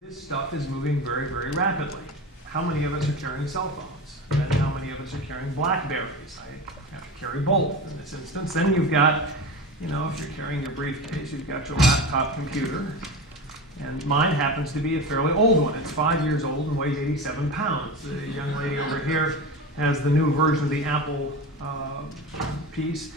This stuff is moving very, very rapidly. How many of us are carrying cell phones? And how many of us are carrying Blackberries? I have to carry both in this instance. Then you've got, if you're carrying your briefcase, you've got your laptop computer. And mine happens to be a fairly old one. It's 5 years old and weighs 87 pounds. The young lady over here has the new version of the Apple piece.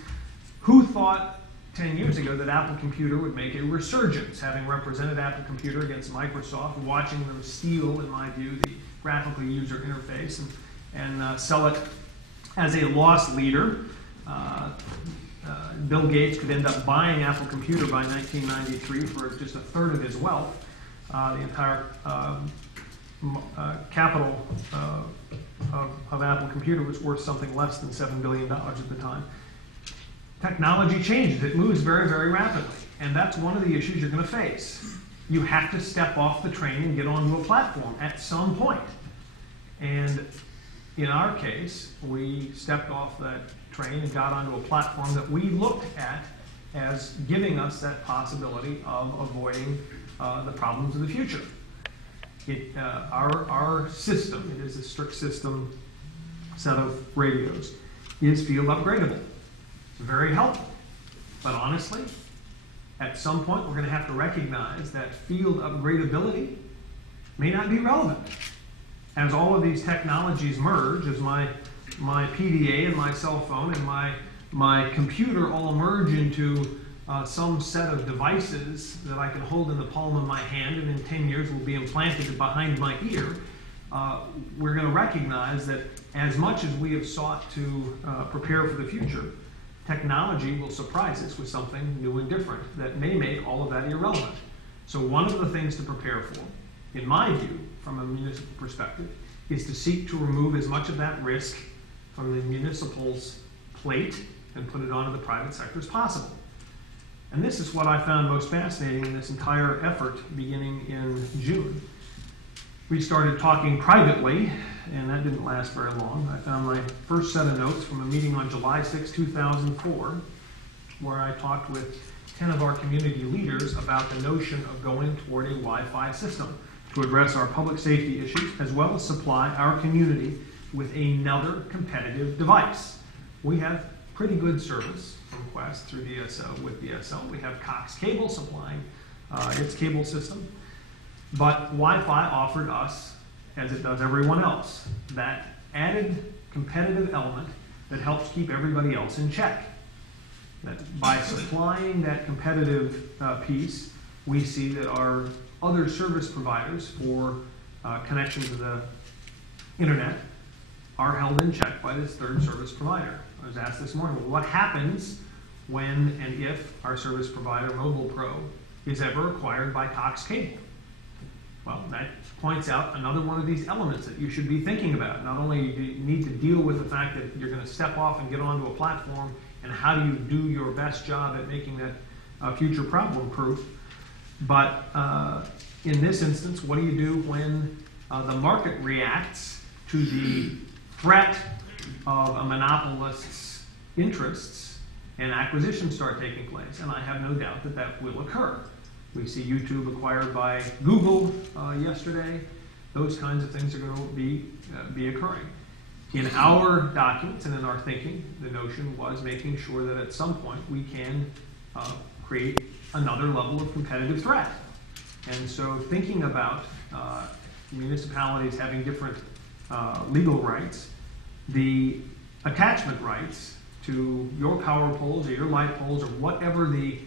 Who thought 10 years ago that Apple Computer would make a resurgence, having represented Apple Computer against Microsoft, watching them steal, in my view, the graphical user interface and sell it as a loss leader. Bill Gates could end up buying Apple Computer by 1993 for just a third of his wealth. The entire capital of Apple Computer was worth something less than $7 billion at the time. Technology changes. It moves very, very rapidly. And that's one of the issues you're going to face. You have to step off the train and get onto a platform at some point. And in our case, we stepped off that train and got onto a platform that we looked at as giving us that possibility of avoiding the problems of the future. Our system, it is a strict system set of radios, is field upgradable. Very helpful. But honestly, at some point we're going to have to recognize that field upgradability may not be relevant. As all of these technologies merge, as my PDA and my cell phone and my computer all merge into some set of devices that I can hold in the palm of my hand and in 10 years will be implanted behind my ear, we're going to recognize that as much as we have sought to prepare for the future, technology will surprise us with something new and different that may make all of that irrelevant. So one of the things to prepare for, in my view, from a municipal perspective, is to seek to remove as much of that risk from the municipal's plate and put it onto the private sector as possible. And this is what I found most fascinating in this entire effort beginning in June. We started talking privately, and that didn't last very long. I found my first set of notes from a meeting on July 6, 2004, where I talked with 10 of our community leaders about the notion of going toward a Wi-Fi system to address our public safety issues, as well as supply our community with another competitive device. We have pretty good service from Qwest through DSL with DSL. We have Cox Cable supplying its cable system. But Wi-Fi offered us, as it does everyone else, that added competitive element that helps keep everybody else in check. That by supplying that competitive piece, we see that our other service providers for connection to the internet are held in check by this third service provider. I was asked this morning, well, what happens when and if our service provider, Mobile Pro, is ever acquired by Cox Cable? Well, that points out another one of these elements that you should be thinking about. Not only do you need to deal with the fact that you're going to step off and get onto a platform, and how do you do your best job at making that future problem-proof, but in this instance, what do you do when the market reacts to the threat of a monopolist's interests and acquisitions start taking place? And I have no doubt that that will occur. We see YouTube acquired by Google yesterday. Those kinds of things are going to be occurring. In our documents and in our thinking, the notion was making sure that at some point we can create another level of competitive threat. And so thinking about municipalities having different legal rights, the attachment rights to your power poles or your light poles or whatever the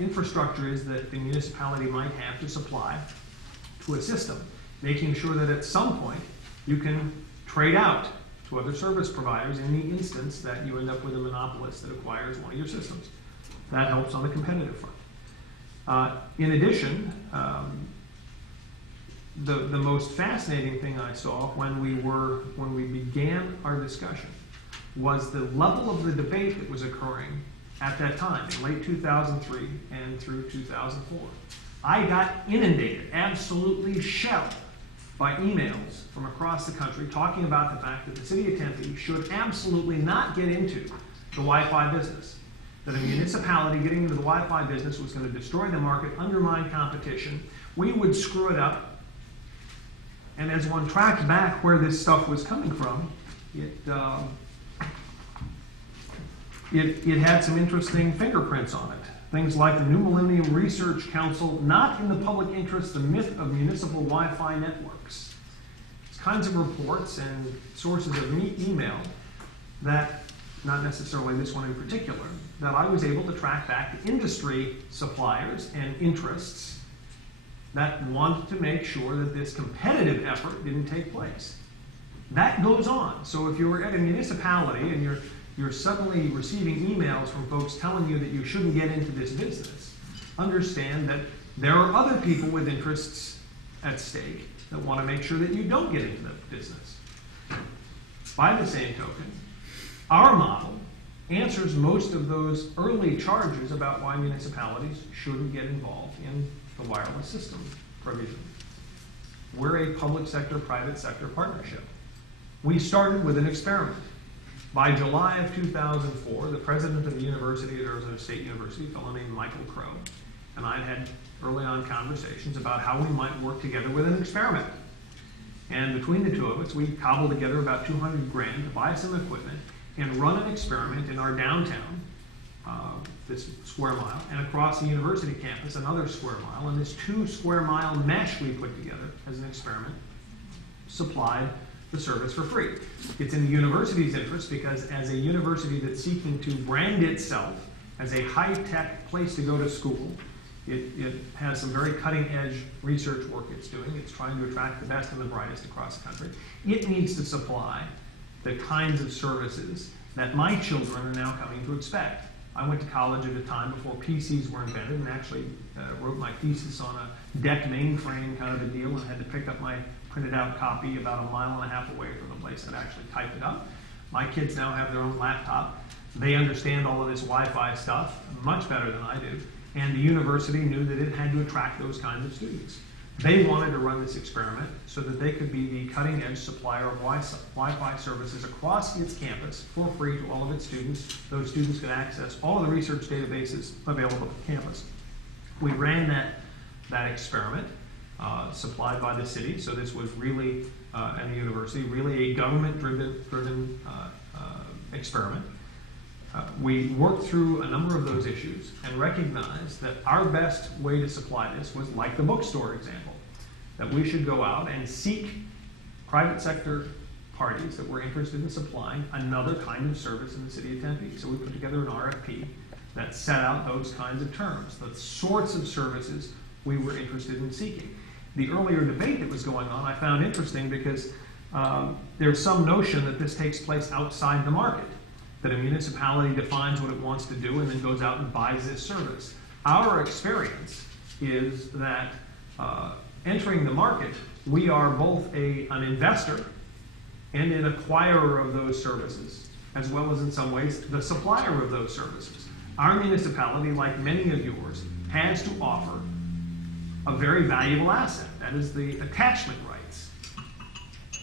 infrastructure is that the municipality might have to supply to a system, making sure that at some point you can trade out to other service providers in the instance that you end up with a monopolist that acquires one of your systems. That helps on the competitive front. In addition, the most fascinating thing I saw when we began our discussion was the level of the debate that was occurring at that time, in late 2003 and through 2004. I got inundated, absolutely shelled, by emails from across the country talking about the fact that the city of Tempe should absolutely not get into the Wi-Fi business. that a municipality getting into the Wi-Fi business was going to destroy the market, undermine competition. We would screw it up. And as one tracked back where this stuff was coming from, it had some interesting fingerprints on it. Things like the New Millennium Research Council, not in the public interest, the myth of municipal Wi-Fi networks. It's kinds of reports and sources of email that, not necessarily this one in particular, that I was able to track back to industry suppliers and interests that wanted to make sure that this competitive effort didn't take place. That goes on. So if you're at a municipality and you're suddenly receiving emails from folks telling you that you shouldn't get into this business, understand that there are other people with interests at stake that want to make sure that you don't get into the business. By the same token, our model answers most of those early charges about why municipalities shouldn't get involved in the wireless system provision. We're a public sector, private sector partnership. We started with an experiment. By July of 2004, the president of the university at Arizona State University, a fellow named Michael Crow, and I had early on conversations about how we might work together with an experiment. And between the two of us, we cobbled together about 200 grand to buy some equipment and run an experiment in our downtown, this square mile, and across the university campus, another square mile, and this 2 square mile mesh we put together as an experiment supplied the service for free. It's in the university's interest because as a university that's seeking to brand itself as a high-tech place to go to school, it has some very cutting-edge research work it's doing. It's trying to attract the best and the brightest across the country. It needs to supply the kinds of services that my children are now coming to expect. I went to college at a time before PCs were invented and actually wrote my thesis on a DEC mainframe kind of a deal and had to pick up my printed out copy about 1.5 miles away from the place that actually typed it up. My kids now have their own laptop. They understand all of this Wi-Fi stuff much better than I do. And the university knew that it had to attract those kinds of students. They wanted to run this experiment so that they could be the cutting-edge supplier of Wi-Fi services across its campus for free to all of its students. Those students could access all of the research databases available at the campus. We ran that experiment supplied by the city, so this was really, and the university, really a government-driven experiment. We worked through a number of those issues and recognized that our best way to supply this was like the bookstore example, that we should go out and seek private sector parties that were interested in supplying another kind of service in the city of Tempe. So we put together an RFP that set out those kinds of terms, the sorts of services we were interested in seeking. The earlier debate that was going on I found interesting because there's some notion that this takes place outside the market, that a municipality defines what it wants to do and then goes out and buys this service. Our experience is that entering the market, we are both an investor and an acquirer of those services, as well as in some ways the supplier of those services. Our municipality, like many of yours, has to offer a very valuable asset. That is the attachment rights.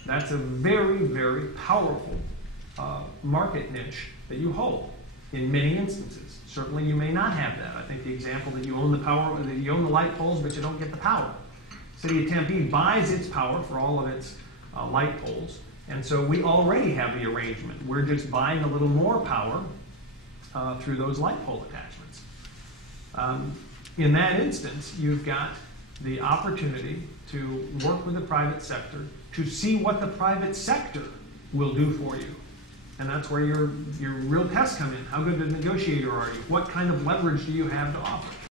That's a very, very powerful market niche that you hold in many instances. Certainly you may not have that. I think the example that you own the power, that you own the light poles, but you don't get the power. City of Tempe buys its power for all of its light poles, and so we already have the arrangement. We're just buying a little more power through those light pole attachments. In that instance, you've got the opportunity to work with the private sector to see what the private sector will do for you. And that's where your real tests come in. How good a negotiator are you? What kind of leverage do you have to offer?